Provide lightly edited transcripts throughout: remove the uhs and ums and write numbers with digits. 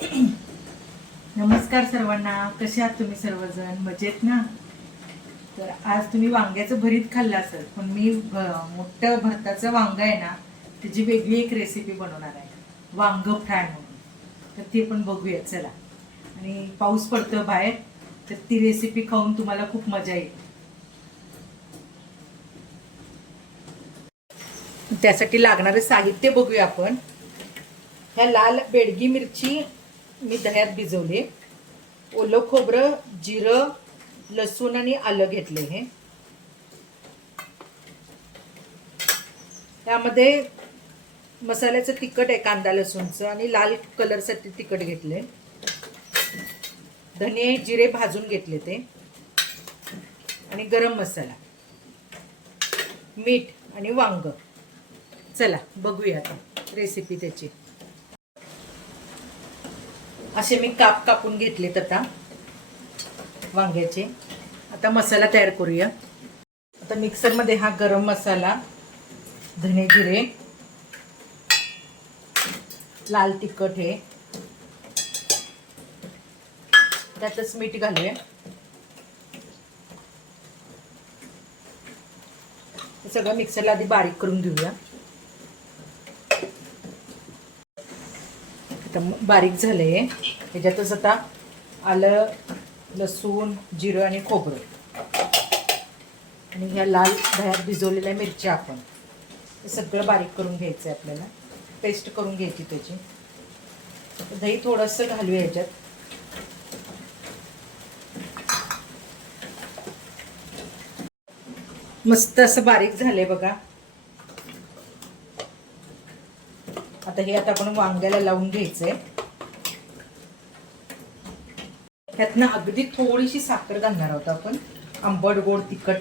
नमस्कार सर्वांना, कसे आहात तुम्ही सर्वजण? मजेत ना? तर आज तुम्ही वांग्याचं भरीत खाल्लं असेल, पण मी मोठं भरताचं वांग आहे ना, त्याची वेगळी एक रेसिपी बनवणार आहे, वांग फ्राय म्हणून. तर ते पण बघूया चला. आणि पाऊस पडतो बाहेर, तर ती रेसिपी खाऊन तुम्हाला खूप मजा येईल. त्यासाठी लागणारे साहित्य बघूया आपण. ह्या लाल बेडगी मिरची मी दह्यात भिजवले, ओलं खोबरं, जिरं, लसूण आणि आलं घेतले. हे त्यामध्ये मसाल्याचं तिखट आहे, कांदा लसूणचं, आणि लाल कलरसाठी तिखट घेतले. धने जिरे भाजून घेतले ते, आणि गरम मसाला, मीठ आणि वांग. चला बघूया आता रेसिपी त्याची. असे मी काप कापून घेतलेत आता वांग्याचे. आता मसाला तयार करूया. आता मिक्सरमध्ये हा गरम मसाला, धने जिरे, लाल तिखट, हे त्यातच मीठ घालूया. हे सगळं मिक्सरला आधी बारीक करून घेऊया. आता बारीक झालंय. ह्याच्यातच आता आलं, लसूण, जिरं आणि खोबरं, आणि ह्या लाल दह्यात भिजवलेल्या मिरच्या, आपण हे सगळं बारीक करून घ्यायचं आहे आपल्याला. पेस्ट करून घ्यायची त्याची. दही थोडंसं घालूया ह्याच्यात. मस्त असं बारीक झालंय बघा. आता हे आपण वांग्याला लावून घ्यायचंय. त्यातनं अगदी थोडीशी साखर घालणार आहोत आपण, आंबट गोड तिखट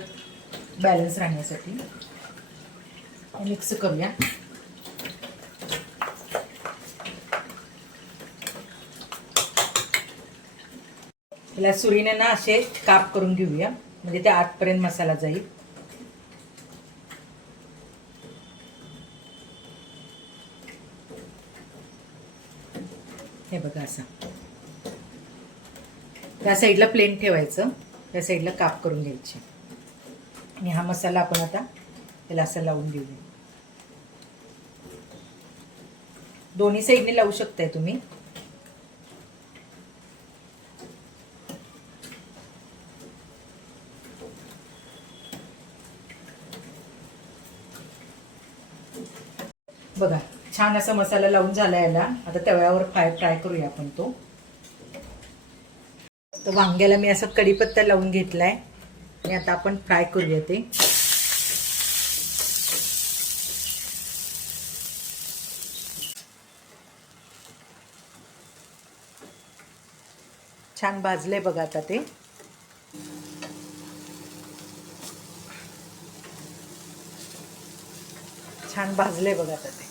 बॅलन्स राहण्यासाठी. मिक्स करूया. त्याला सुरीने ना असे काप करून घेऊया, म्हणजे त्या आतपर्यंत मसाला जाईल. हे बघा असं. त्या साईडला प्लेन ठेवायचं, त्या साईडला काप करून घ्यायचे. आणि हा मसाला आपण आता त्याला असं लावून घेऊया. दोन्ही साईडने लावू शकताय तुम्ही. बघा छान असा मसाला लावून झाला याला. आता तव्यावर फ्राय करूया आपण तो. तर वांग्याला मी असं कढीपत्ता लावून घेतलाय, आणि आता आपण फ्राय करूया ते. छान भाजलंय बघा आता ते. छान भाजलंय बघा आता ते.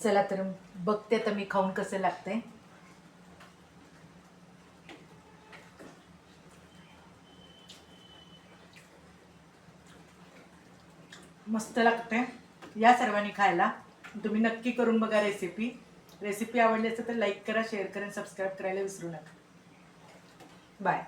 चला तर बघते तर मी खाऊन कसं लागतंय. मस्त लागतंय. या सर्वांनी खायला. तुम्ही नक्की करून बघा रेसिपी आवडली असेल तर लाईक करा, शेअर करा, सबस्क्राईब करायला विसरू नका. बाय.